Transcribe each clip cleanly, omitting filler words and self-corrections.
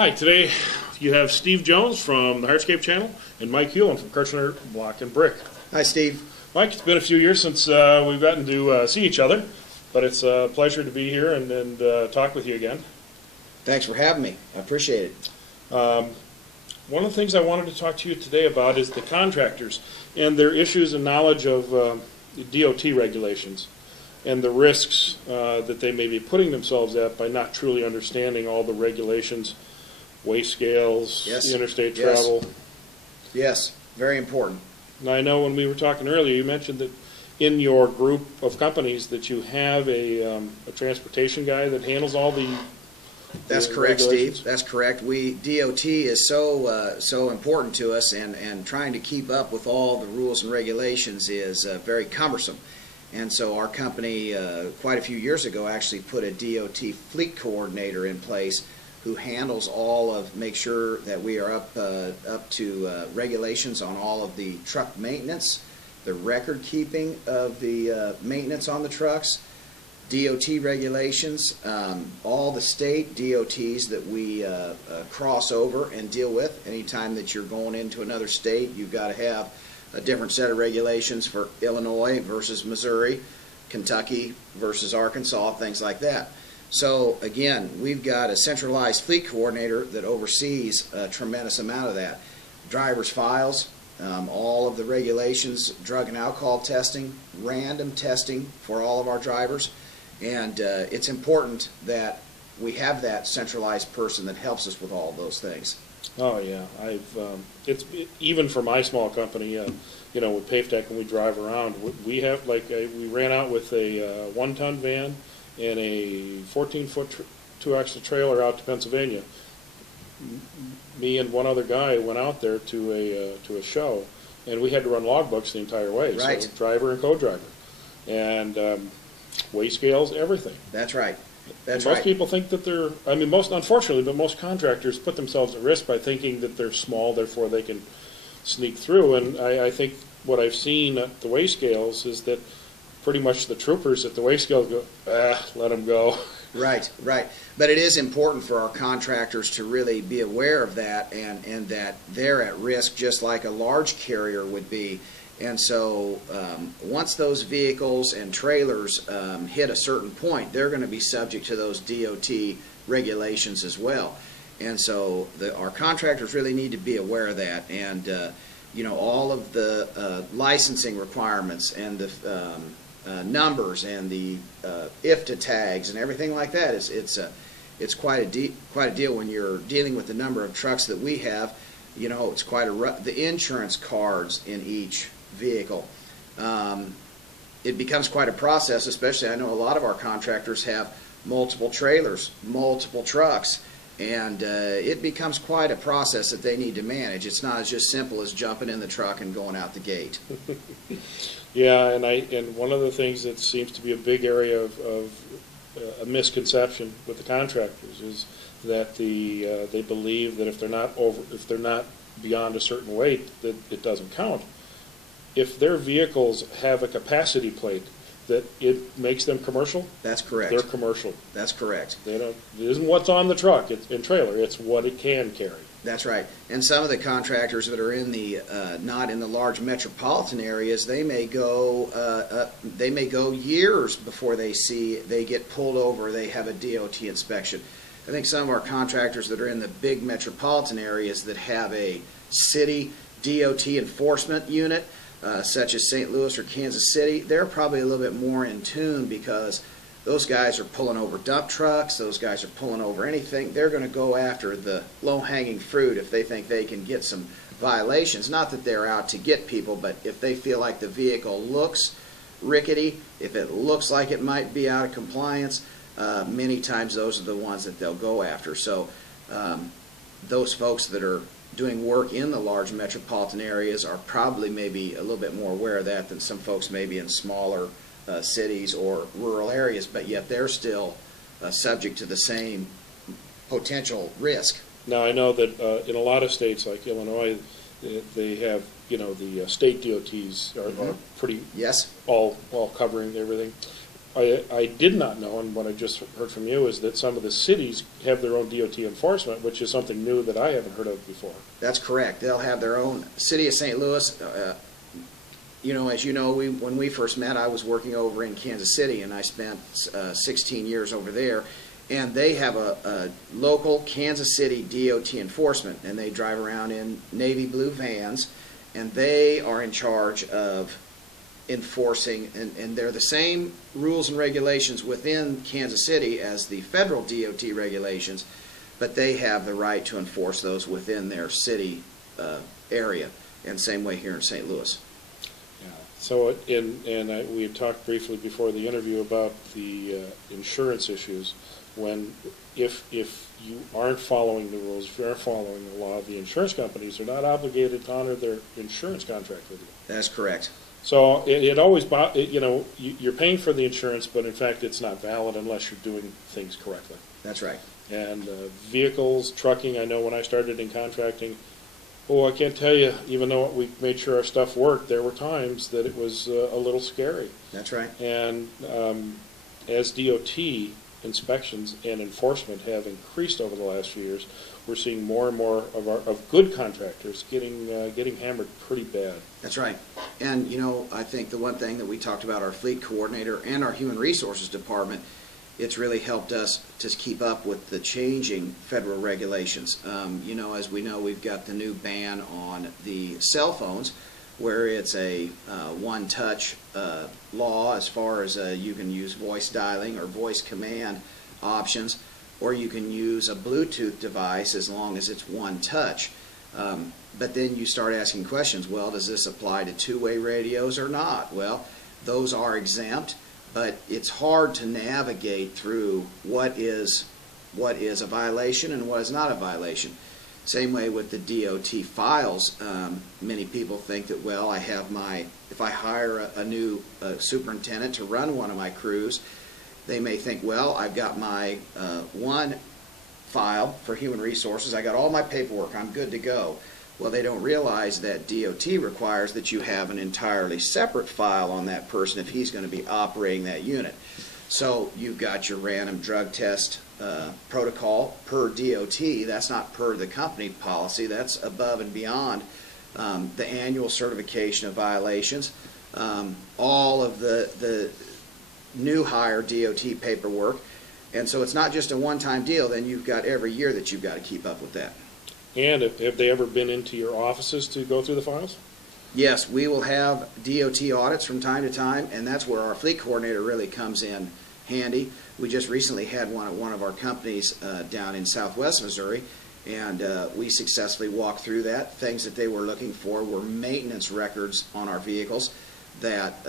Hi, today you have Steve Jones from the Hardscape channel and Mike Hulen from Kirchner Block and Brick. Hi, Steve. Mike, it's been a few years since we've gotten to see each other, but it's a pleasure to be here and talk with you again. Thanks for having me. I appreciate it. One of the things I wanted to talk to you today about is the contractors and their issues and knowledge of DOT regulations and the risks that they may be putting themselves at by not truly understanding all the regulations, weigh scales, Yes. Interstate Yes. travel. Yes, very important. Now, I know when we were talking earlier, you mentioned that in your group of companies that you have a transportation guy that handles all the That's correct, regulations. Steve. That's correct. DOT is so important to us, and trying to keep up with all the rules and regulations is very cumbersome. And so our company, quite a few years ago, actually put a DOT fleet coordinator in place who handles make sure that we are up to regulations on all of the truck maintenance, the record keeping of the maintenance on the trucks, DOT regulations, all the state DOTs that we cross over and deal with. Anytime that you're going into another state, you've got to have a different set of regulations for Illinois versus Missouri, Kentucky versus Arkansas, things like that. So again, we've got a centralized fleet coordinator that oversees a tremendous amount of that. Driver's files, all of the regulations, drug and alcohol testing, random testing for all of our drivers. And it's important that we have that centralized person that helps us with all of those things. Oh yeah, even for my small company, you know, with PaveTech, when we drive around, we have we ran out with a 1-ton van and a 14-foot 2-axle trailer out to Pennsylvania. Me and one other guy went out there to a show, and we had to run logbooks the entire way. Right. So driver and co-driver, and weigh scales, everything. That's right. That's most right. people think that they're, I mean, unfortunately, but most contractors put themselves at risk by thinking that they're small, therefore they can sneak through. And I think what I've seen at the weigh scales is that pretty much the troopers at the weigh scales go, let them go. Right, right. But it is important for our contractors to really be aware of that, and that they're at risk just like a large carrier would be. And so once those vehicles and trailers hit a certain point, they're going to be subject to those DOT regulations as well. And so our contractors really need to be aware of that. And you know, all of the licensing requirements and the numbers and the IFTA tags and everything like that, it's quite a deal when you're dealing with the number of trucks that we have. You know, it's quite the insurance cards in each vehicle. It becomes quite a process, especially I know a lot of our contractors have multiple trailers, multiple trucks, and it becomes quite a process that they need to manage. It's not as just simple as jumping in the truck and going out the gate. Yeah, and one of the things that seems to be a big area of a misconception with the contractors is that they believe that if they're not beyond a certain weight, that it doesn't count. If their vehicles have a capacity plate that it makes them commercial, that's correct. They're commercial. That's correct. It isn't what's on the truck and trailer; it's what it can carry. That's right. And some of the contractors that are in the not in the large metropolitan areas, they may go years before they get pulled over. They have a DOT inspection. I think some of our contractors that are in the big metropolitan areas that have a city DOT enforcement unit, such as St. Louis or Kansas City, they're probably a little bit more in tune, because those guys are pulling over dump trucks, those guys are pulling over anything. They're going to go after the low-hanging fruit if they think they can get some violations. Not that they're out to get people, but if they feel like the vehicle looks rickety, if it looks like it might be out of compliance, many times those are the ones that they'll go after. So those folks that are doing work in the large metropolitan areas are probably maybe a little bit more aware of that than some folks maybe in smaller cities or rural areas, but yet they're still subject to the same potential risk. Now, I know that in a lot of states like Illinois, they have, you know, the state DOTs are pretty Yes. all covering everything. I did not know, and what I just heard from you, is that some of the cities have their own DOT enforcement, which is something new that I haven't heard of before. That's correct. They'll have their own. City of St. Louis, you know, as you know, when we first met, I was working over in Kansas City, and I spent 16 years over there. And they have a local Kansas City DOT enforcement, and they drive around in navy blue vans, and they are in charge of enforcing, and they're the same rules and regulations within Kansas City as the federal DOT regulations, but they have the right to enforce those within their city area, and same way here in St. Louis. Yeah. So, we had talked briefly before the interview about the insurance issues. If you aren't following the rules, if you aren't following the law, the insurance companies are not obligated to honor their insurance contract with you. That's correct. So it always, you know, you're paying for the insurance, but in fact it's not valid unless you're doing things correctly. That's right. And vehicles, trucking, I know when I started in contracting, oh, I can't tell you, even though we made sure our stuff worked, there were times that it was a little scary. That's right. And as DOT inspections and enforcement have increased over the last few years, we're seeing more and more of good contractors getting hammered pretty bad. That's right. And, you know, I think the one thing that we talked about, our fleet coordinator and our human resources department, it's really helped us to keep up with the changing federal regulations. You know, as we know, we've got the new ban on the cell phones, where it's a one-touch law as far as you can use voice dialing or voice command options, or you can use a Bluetooth device as long as it's one touch. But then you start asking questions, well, does this apply to two-way radios or not? Well, those are exempt, but it's hard to navigate through what is a violation and what is not a violation. Same way with the DOT files. Many people think that, well, if I hire a new superintendent to run one of my crews, they may think, well, I've got my one file for human resources, I got all my paperwork, I'm good to go. Well, they don't realize that DOT requires that you have an entirely separate file on that person if he's going to be operating that unit. So you've got your random drug test protocol per DOT. That's not per the company policy. That's above and beyond the annual certification of violations. All of the new hire DOT paperwork. And so it's not just a one-time deal. Then you've got every year that you've got to keep up with that. And have they ever been into your offices to go through the files? Yes, we will have DOT audits from time to time, and that's where our fleet coordinator really comes in handy. We just recently had one at one of our companies down in southwest Missouri, and we successfully walked through that. Things that they were looking for were maintenance records on our vehicles, that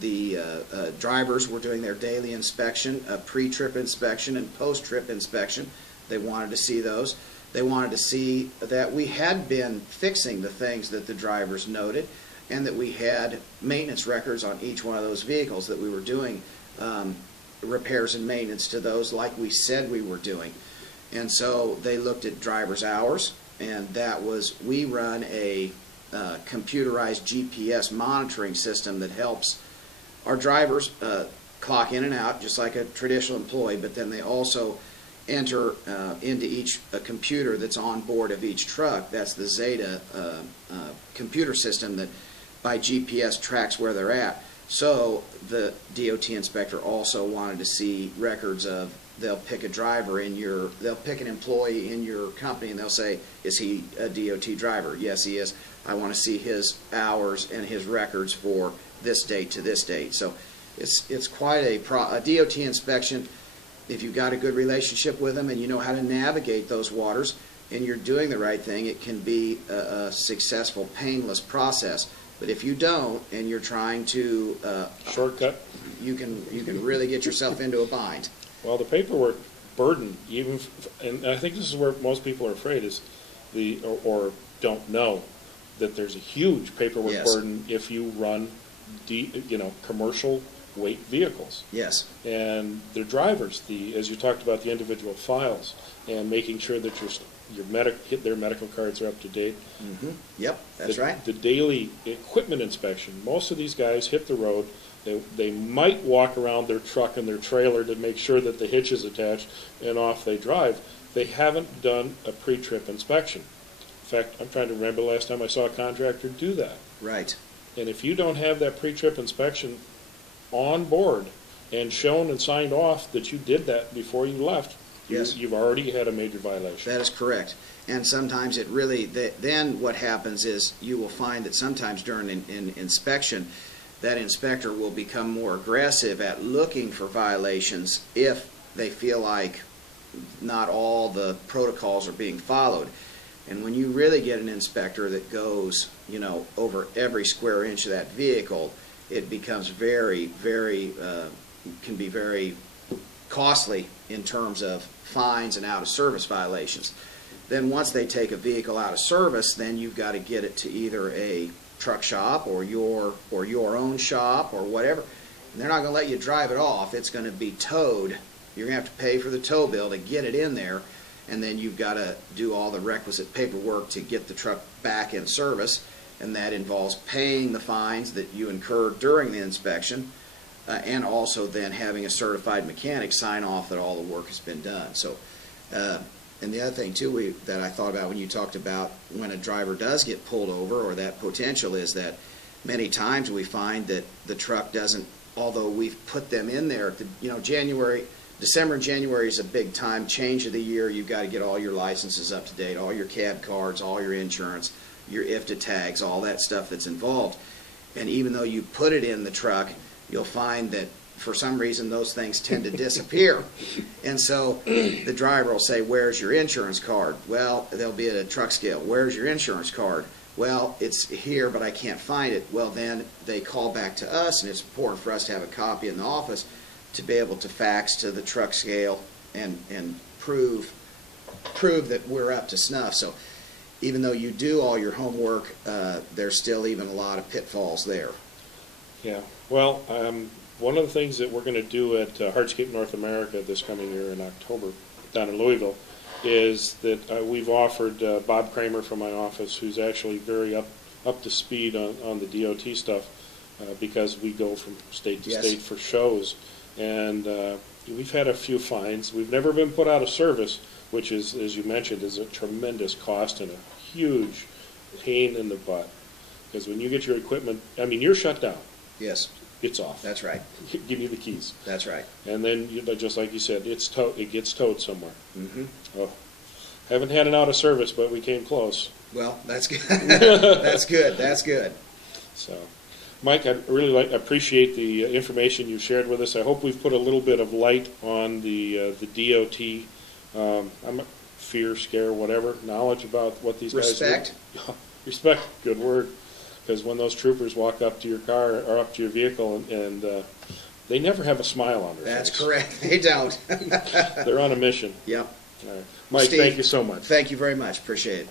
the drivers were doing their daily inspection, pre-trip inspection and post-trip inspection. They wanted to see those. They wanted to see that we had been fixing the things that the drivers noted, and that we had maintenance records on each one of those vehicles, that we were doing repairs and maintenance to those like we said we were doing. And so they looked at drivers' hours, and that was, we run a computerized GPS monitoring system that helps our drivers clock in and out just like a traditional employee, but then they also enter into each computer that's on board of each truck. That's the Zeta computer system that by GPS tracks where they're at. So the DOT inspector also wanted to see records of, they'll pick a driver in your, they'll pick an employee in your company and they'll say, is he a DOT driver? Yes, he is. I want to see his hours and his records for this date to this date. So it's quite a DOT inspection. If you've got a good relationship with them and you know how to navigate those waters and you're doing the right thing, it can be a successful, painless process. But if you don't and you're trying to shortcut, you can really get yourself into a bind. Well, the paperwork burden, and I think this is where most people are afraid, is or don't know that there's a huge paperwork burden if you run commercial weight vehicles. Yes. And their drivers, as you talked about, the individual files and making sure that their medical cards are up to date. Mm-hmm. Yep, that's right. The daily equipment inspection. Most of these guys hit the road They might walk around their truck and their trailer to make sure that the hitch is attached, and off they drive. They haven't done a pre-trip inspection. In fact, I'm trying to remember the last time I saw a contractor do that. Right. And if you don't have that pre-trip inspection on board and shown and signed off that you did that before you left, yes, you've already had a major violation. That is correct. And sometimes it really, then what happens is you will find that sometimes during an inspection, that inspector will become more aggressive at looking for violations if they feel like not all the protocols are being followed. And when you really get an inspector that goes, you know, over every square inch of that vehicle, it becomes very, can be very costly in terms of fines and out-of-service violations. Then once they take a vehicle out of service, then you've got to get it to either a truck shop or your own shop or whatever. And they're not going to let you drive it off. It's going to be towed. You're going to have to pay for the tow bill to get it in there, and then you've got to do all the requisite paperwork to get the truck back in service, and that involves paying the fines that you incurred during the inspection, and also then having a certified mechanic sign off that all the work has been done. So, and the other thing too that I thought about when you talked about when a driver does get pulled over, or that potential, is that many times we find that the truck doesn't, although we've put them in there, you know, December and January is a big time, change of the year. You've got to get all your licenses up to date, all your cab cards, all your insurance, your IFTA tags, all that stuff that's involved. And even though you put it in the truck, you'll find that for some reason those things tend to disappear. And so the driver will say, "Where's your insurance card?" Well, they'll be at a truck scale. "Where's your insurance card?" "Well, it's here, but I can't find it." Well, then they call back to us, and it's important for us to have a copy in the office to be able to fax to the truck scale and prove that we're up to snuff. So even though you do all your homework, there's still even a lot of pitfalls there. Yeah. Well, one of the things that we're going to do at Hardscape North America this coming year in October down in Louisville is that we've offered Bob Kramer from my office, who's actually very up to speed on the DOT stuff, because we go from state to state for shows. And we've had a few fines. We've never been put out of service, which is, as you mentioned, is a tremendous cost and a huge pain in the butt. Because when you get your equipment, I mean, you're shut down. Yes. It's off. That's right. Give me the keys. That's right. And then, just like you said, it gets towed somewhere. Mm-hmm. Oh, haven't had it out of service, but we came close. Well, that's good. That's good. That's good. So, Mike, I really appreciate the information you shared with us. I hope we've put a little bit of light on the DOT, fear, scare, whatever, knowledge about what these guys do. Respect. Respect, good word. Because when those troopers walk up to your car or up to your vehicle, and they never have a smile on their face. That's correct. They don't. They're on a mission. Yep. All right. Mike, Steve, thank you so much. Thank you very much. Appreciate it.